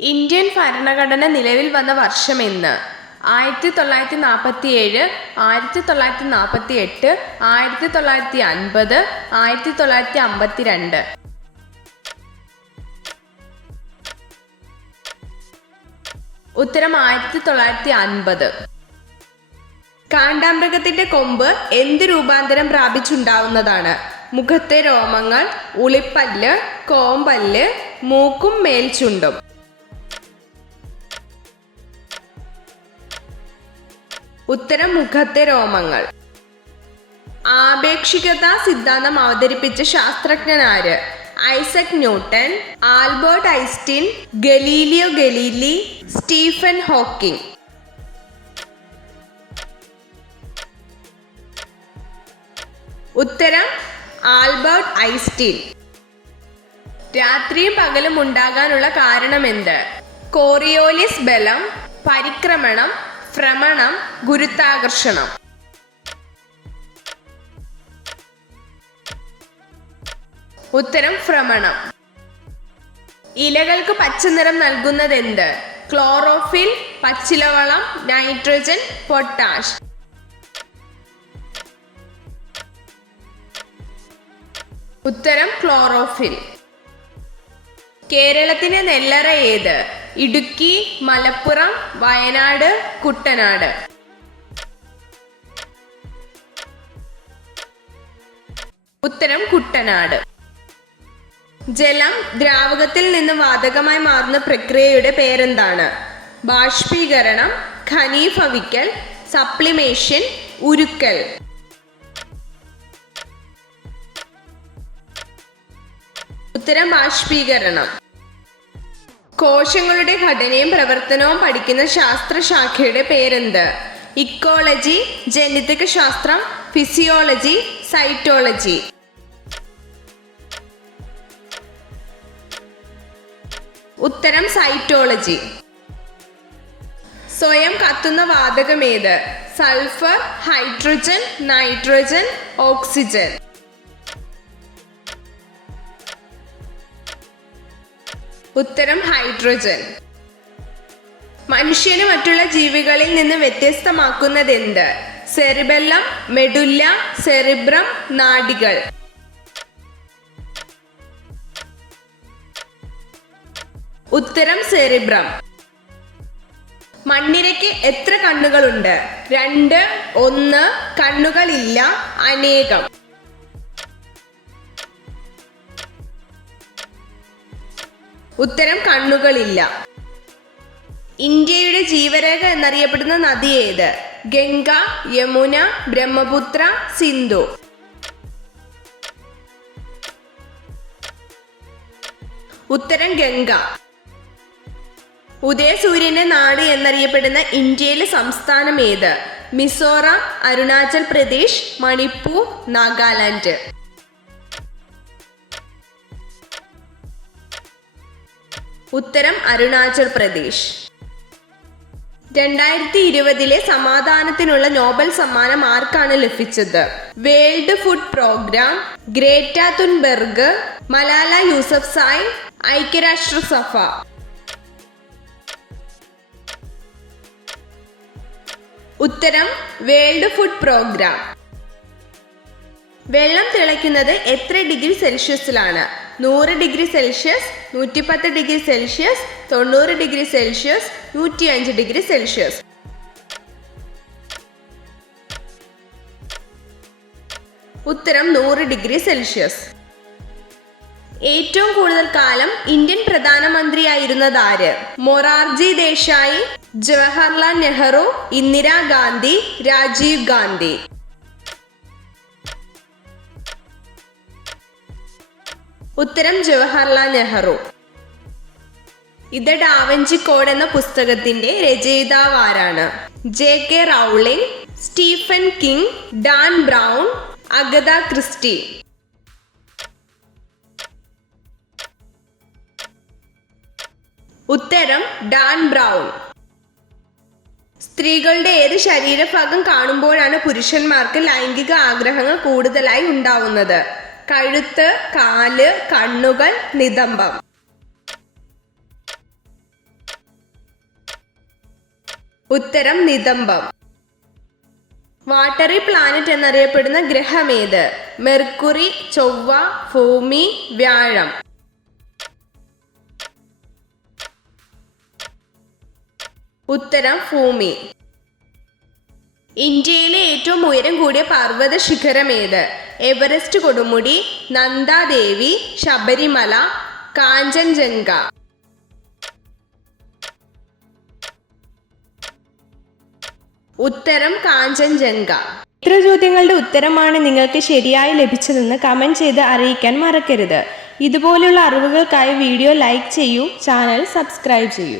Indian ഭരണഘടന നിലവിൽ വന്ന വർഷമെന്ന്? 1947, 1948, 1950, 1952. ഉത്തരം 1950. കാണ്ടാമൃഗത്തിന്റെ കൊമ്പ് എന്ത് രൂപാന്തരം പ്രാപിച്ചുണ്ടാവുന്നതാണ്? മുഖത്തെ രോമങ്ങൾ, ഉളിപ്പല്ല്, കോമ്പല്ല്, മൂക്കും മേൽചുണ്ടും. ഉത്തരം മുഖത്തെ രോമങ്ങൾ. ആപേക്ഷികതാ സിദ്ധാന്തം അവതരിപ്പിച്ച ശാസ്ത്രജ്ഞനാര്? Isaac Newton, Albert Einstein, Galileo Galilei, Stephen Hawking. ഉത്തരം ആൽബർട്ട് ഐൻസ്റ്റീൻ. രാത്രിയും പകലും ഉണ്ടാകാനുള്ള കാരണമെന്ത്? കോറിയോലിസ് ബലം, പരിക്രമണം, ഭ്രമണം, ഗുരുത്വാകർഷണം. ഉത്തരം ഭ്രമണം. ഇലകൾക്ക് പച്ചനിറം നൽകുന്നതെന്ത്? ക്ലോറോഫിൽ, പച്ചിലവളം, നൈട്രജൻ, പൊട്ടാഷ്. ഉത്തരം ക്ലോറോഫിൽ. കേരളത്തിന്റെ നെല്ലറ ഏത്? ഇടുക്കി, മലപ്പുറം, വയനാട്, കുട്ടനാട്. ഉത്തരം കുട്ടനാട്. ജലം ദ്രാവകത്തിൽ നിന്ന് വാതകമായി മാറുന്ന പ്രക്രിയയുടെ പേരെന്താണ്? ബാഷ്പീകരണം, ഘനീഭവിക്കൽ, സപ്ലിമേഷൻ, ഉരുക്കൽ. ഉത്തരം ബാഷ്പീകരണം. കോശങ്ങളുടെ ഘടനയും പ്രവർത്തനവും പഠിക്കുന്ന ശാസ്ത്രശാഖയുടെ പേരെന്ത്? ഇക്കോളജി, ജനിതക ശാസ്ത്രം, ഫിസിയോളജി, സൈറ്റോളജി. ഉത്തരം സൈറ്റോളജി. സ്വയം കത്തുന്ന വാതകമേത്? Sulphur, hydrogen, nitrogen, oxygen. ഉത്തരം ഹൈഡ്രജൻ. മനുഷ്യന് മറ്റുള്ള ജീവികളിൽ നിന്ന് വ്യത്യസ്തമാക്കുന്നതെന്ത്? സെറിബെല്ലം, മെഡുല്ല, സെറിബ്രം, നാഡികൾ. ഉത്തരം സെറിബ്രം. മണ്ണിരയ്ക്ക് എത്ര കണ്ണുകളുണ്ട്? 2, 1, കണ്ണുകളില്ല, അനേകം. ഉത്തരം കണ്ണുകളില്ല. ഇന്ത്യയുടെ ജീവരേഖ എന്നറിയപ്പെടുന്ന നദി ഏത്? ഗംഗ, യമുന, ബ്രഹ്മപുത്ര, സിന്ധു. ഉത്തരം ഗംഗ. ഉദയസൂര്യന്റെ നാട് എന്നറിയപ്പെടുന്ന ഇന്ത്യയിലെ സംസ്ഥാനം ഏത്? മിസോറാം, അരുണാചൽ പ്രദേശ്, മണിപ്പൂർ, നാഗാലാൻഡ്. ഉത്തരം അരുണാചൽ പ്രദേശ്. 2020 സമാധാനത്തിനുള്ള നോബൽ സമ്മാനം ആർക്കാണ് ലഭിച്ചത്? World food programme, Greta തുൻബെർഗ്, Malala Yousafzai, ഐക്യരാഷ്ട്രസഭ. ഉത്തരം വേൾഡ് ഫുഡ് പ്രോഗ്രാം. വെള്ളം തിളയ്ക്കുന്നത് എത്ര degree സെൽഷ്യസിലാണ്? 100 degree Celsius, 110 degree Celsius, 90 degree Celsius, 105 degree Celsius. ഉത്തരം 100 ഡിഗ്രി സെൽഷ്യസ്. ഏറ്റവും കൂടുതൽ കാലം ഇന്ത്യൻ പ്രധാനമന്ത്രിയായിരുന്നതാര്? മൊറാർജി ദേശായി, ജവഹർലാൽ നെഹ്റു, ഇന്ദിരാഗാന്ധി, രാജീവ് ഗാന്ധി. ഉത്തരം ജവഹർലാൽ നെഹ്റു. ഇത് ഡാവിഞ്ചി കോഡ് എന്ന പുസ്തകത്തിന്റെ രചയിതാവ് ആരാണ്? JK Rowling, Stephen king, Dan brown, Agatha Christy. ഉത്തരം ഡാൻ ബ്രൗൺ. സ്ത്രീകളുടെ ഏത് ശരീരഭാഗം കാണുമ്പോഴാണ് പുരുഷന്മാർക്ക് ലൈംഗിക ആഗ്രഹങ്ങൾ കൂടുതലായി ഉണ്ടാവുന്നത്? കഴുത്ത്, കാല്, കണ്ണുകൾ, നിതംബം. ഉത്തരം നിതംബം. വാട്ടറി പ്ലാനറ്റ് എന്നറിയപ്പെടുന്ന ഗ്രഹമേത്? മെർക്കുറി, ചൊവ്വ, ഭൂമി, വ്യാഴം. ഉത്തരം ഭൂമി. ഇന്ത്യയിലെ ഏറ്റവും ഉയരം കൂടിയ പർവ്വത ശിഖരമേത്? എവറസ്റ്റ് കൊടുമുടി, നന്ദാദേവി, ശബരിമല, കാഞ്ചൻജംഗ. ഉത്തരം കാഞ്ചൻജംഗ. ഇത്ര ചോദ്യങ്ങളുടെ ഉത്തരമാണ് നിങ്ങൾക്ക് ശരിയായി ലഭിച്ചതെന്ന് കമൻറ്റ് ചെയ്ത് അറിയിക്കാൻ മറക്കരുത്. ഇതുപോലുള്ള അറിവുകൾക്കായി വീഡിയോ ലൈക്ക് ചെയ്യൂ, ചാനൽ സബ്സ്ക്രൈബ് ചെയ്യൂ.